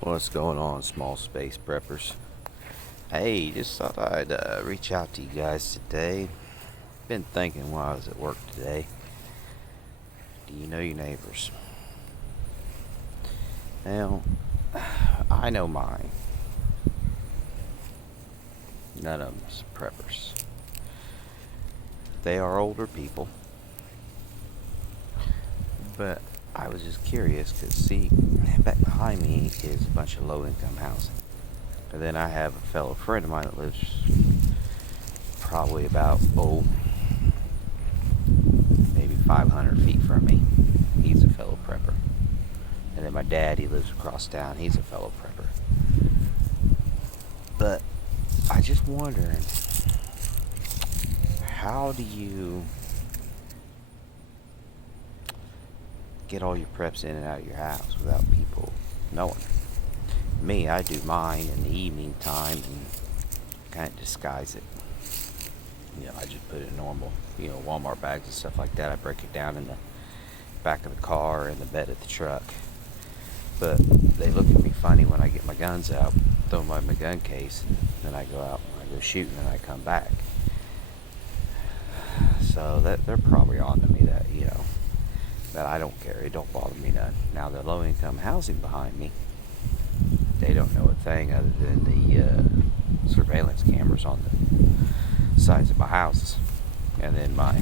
What's going on, small space preppers? Hey, just thought I'd reach out to you guys today. Been thinking while I was at work today. Do you know your neighbors? Well, I know mine. None of them's preppers. They are older people. But I was just curious because, see, back behind me is a bunch of low income housing. And then I have a fellow friend of mine that lives probably about, maybe 500 feet from me. He's a fellow prepper. And then my dad, he lives across town. He's a fellow prepper. But I just wondering, how do you get all your preps in and out of your house without people knowing? Me, I do mine in the evening time and kind of disguise it. I just put it in normal, Walmart bags and stuff like that. I break it down in the back of the car and the bed of the truck. But they look at me funny when I get my guns out, throw them in my gun case, and then I go out and I go shoot, and then I come back. So that they're probably on to me that I don't care. It don't bother me none. Now the low income housing behind me, they don't know a thing other than the surveillance cameras on the sides of my houses, and then my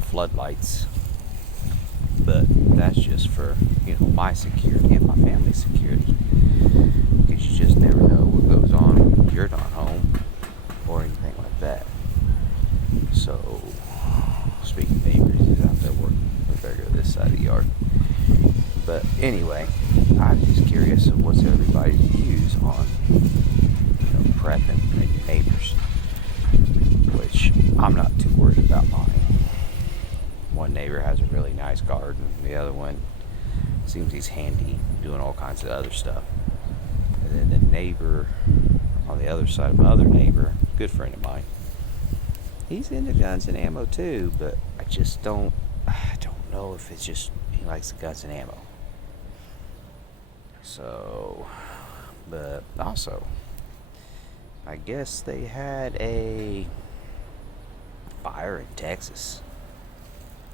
floodlights. But that's just for my security and my family's security, because you just never know what goes on when you're not home or anything like that. So speaking of neighbors, he's out there working. We better go to this side of the yard. But anyway, I'm just curious of what's everybody's views on prepping and your neighbors, which I'm not too worried about mine. One neighbor has a really nice garden. The other one seems he's handy doing all kinds of other stuff. And then the neighbor on the other side of my other neighbor, good friend of mine, he's into guns and ammo too, but I don't know if it's just he likes the guns and ammo. So, but also, I guess they had a fire in Texas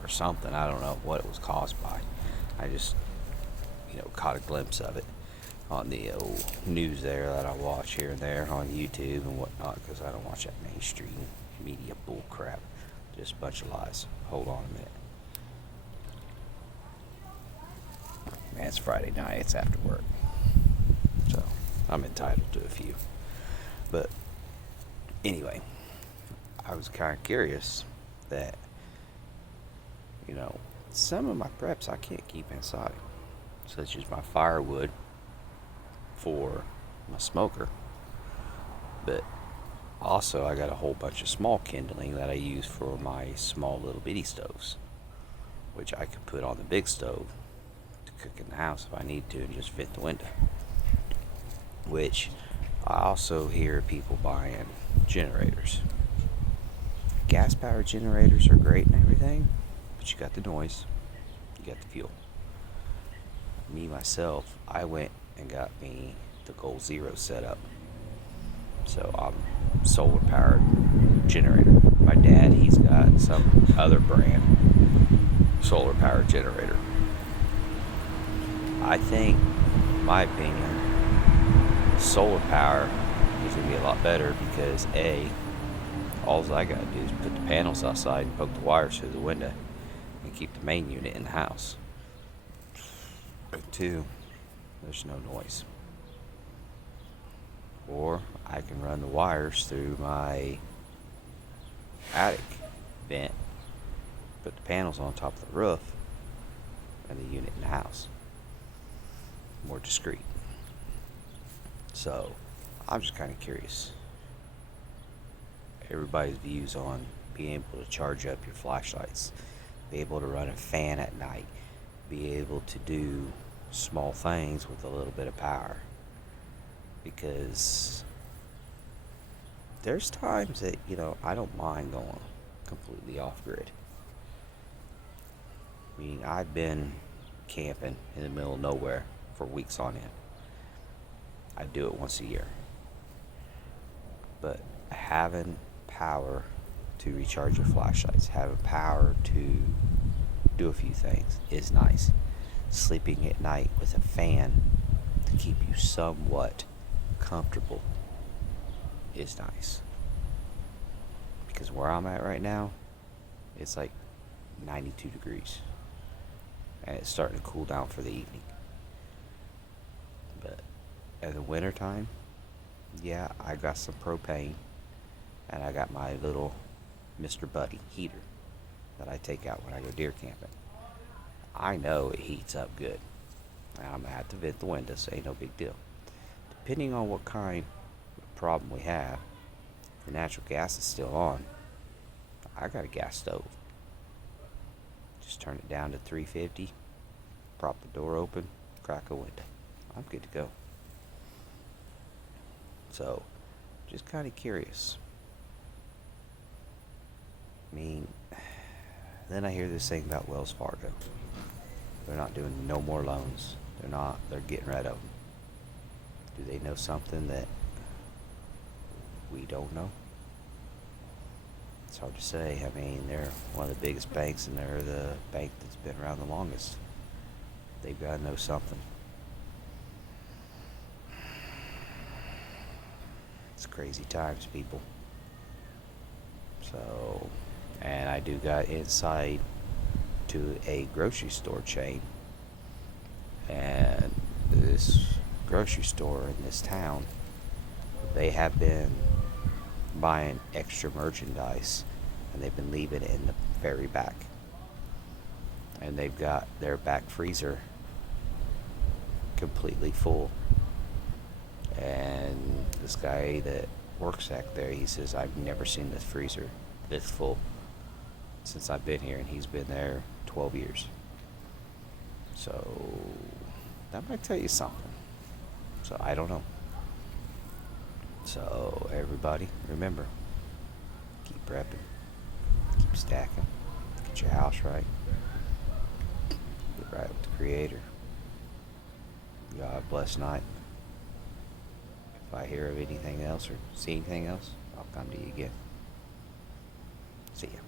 or something. I don't know what it was caused by. I just, caught a glimpse of it on the old news there that I watch here and there on YouTube and whatnot, because I don't watch that mainstream media bull crap. Just a bunch of lies. Hold on a minute. Man, it's Friday night. It's after work. So, I'm entitled to a few. But, anyway, I was kind of curious that, some of my preps I can't keep inside, such as my firewood for my smoker. But also, I got a whole bunch of small kindling that I use for my small little bitty stoves, which I could put on the big stove to cook in the house if I need to and just fit the window. Which I also hear people buying generators. Gas powered generators are great and everything, but you got the noise, you got the fuel. Me myself, I went and got me the Goal Zero set up. So I'm solar powered generator. My dad, he's got some other brand solar powered generator. I think, in my opinion, solar power is going to be a lot better because all I got to do is put the panels outside and poke the wires through the window and keep the main unit in the house. And 2, there's no noise. Or I can run the wires through my attic vent, put the panels on top of the roof, and the unit in the house. More discreet. So, I'm just kind of curious. Everybody's views on being able to charge up your flashlights, be able to run a fan at night, be able to do small things with a little bit of power. Because there's times that, I don't mind going completely off grid. I mean, I've been camping in the middle of nowhere for weeks on end. I do it once a year. But having power to recharge your flashlights, having power to do a few things is nice. Sleeping at night with a fan to keep you somewhat comfortable is nice. Because where I'm at right now, it's like 92 degrees. And it's starting to cool down for the evening. But in the wintertime, yeah, I got some propane and I got my little Mr. Buddy heater that I take out when I go deer camping. I know it heats up good. I'm gonna have to vent the windows, ain't no big deal. Depending on what kind of problem we have, the natural gas is still on. I got a gas stove. Just turn it down to 350, prop the door open, crack a window. I'm good to go. So, just kind of curious. I mean, then I hear this thing about Wells Fargo. They're not doing no more loans. They're getting rid of them. Do they know something that we don't know? It's hard to say. I mean, they're one of the biggest banks and they're the bank that's been around the longest. They've got to know something. It's crazy times, people. So, and I do got insight to a grocery store chain. And this grocery store in this town, they have been buying extra merchandise and they've been leaving it in the very back. And they've got their back freezer completely full. And this guy that works back there, he says, I've never seen this freezer this full since I've been here, and he's been there 12 years. So that might tell you something. So I don't know. So everybody, remember, keep prepping, keep stacking, get your house right, get right with the Creator. Y'all have a blessed night. If I hear of anything else or see anything else, I'll come to you again. See ya.